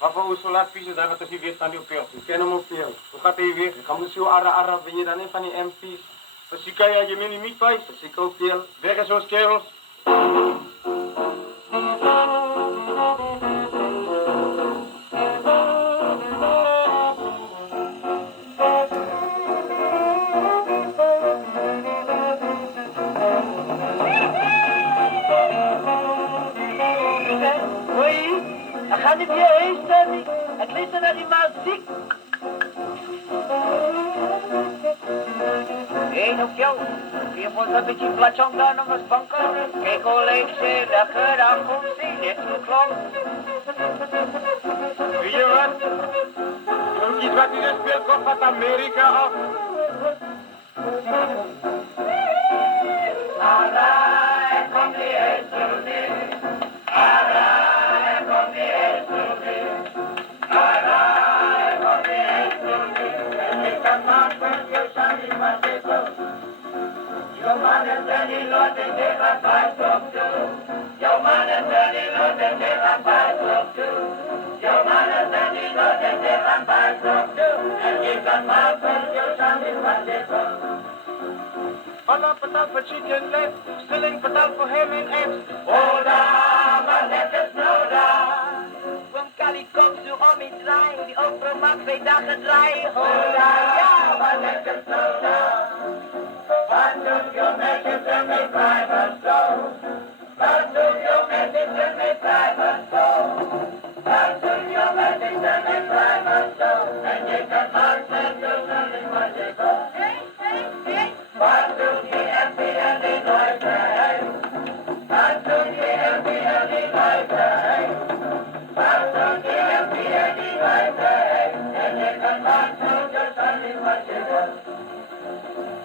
Apa usulat piso dapat si Viet tadi upel. Kena mau upel. Ukate Viet. Kamu si ara benyedane pani MP. Pasikaya gemini mi pai. Pasika upel. Vega sos keros. Gaan het je eens, het liefst naar die muziek. Eén op jou, je moet een beetje plaatsen dan om het banken. Kijk hoe leeg ze lekker aan komt zien, dit is klopt. Weet je wat? Jong iets wat in de speelkop van Amerika af. Alright, kom die eens zo neer. Alright, kom die eens zo neer. Alright, kom die eens zo neer. Ik kan maken, je zal niet maar zitten. Jouw mannen zijn die loten, die gaan vast op toe. Jouw mannen zijn die loten, die gaan vast op toe. Jouw mannen zijn die loten, die gaan vast op toe. En je kan maken, je zal niet maar zitten. Alla patal voor chicken leg, stilling patal voor hem en eggs. Hola, maar lekker snoda. Van Cali komt zo om in draai, die over maakt 2 dagen draai. Hola, ja, maar lekker snoda. Wat doe je met je met private soul? Wat doe je met je met private soul? Wat doe je met je met private soul? En je kan maar zeggen, dat is wat je wil. Wat doe je en die nooit bij? Wat doe je en die nooit bij? Wat doe je en die nooit bij? En je kan maar zeggen, dat is wat je wil.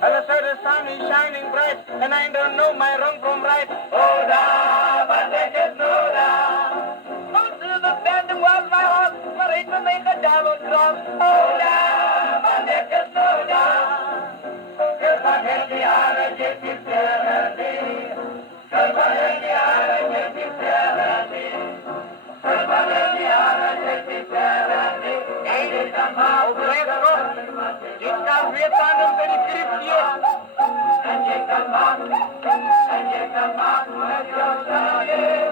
Alla say the sun is shining bright, and I don't know my wrong from right. Oda, wat lekker snoda. Go to the bed and was my heart, maar ik ben mee gedaan op grond. Oda, wat lekker snoda. Van het jaren zit die verder. Van het jaren zit die verder. Van het jaren zit die verder. Eén is dan maar Dit kan weer aan hem bij die grip hier. en je kan maken met jouw zalige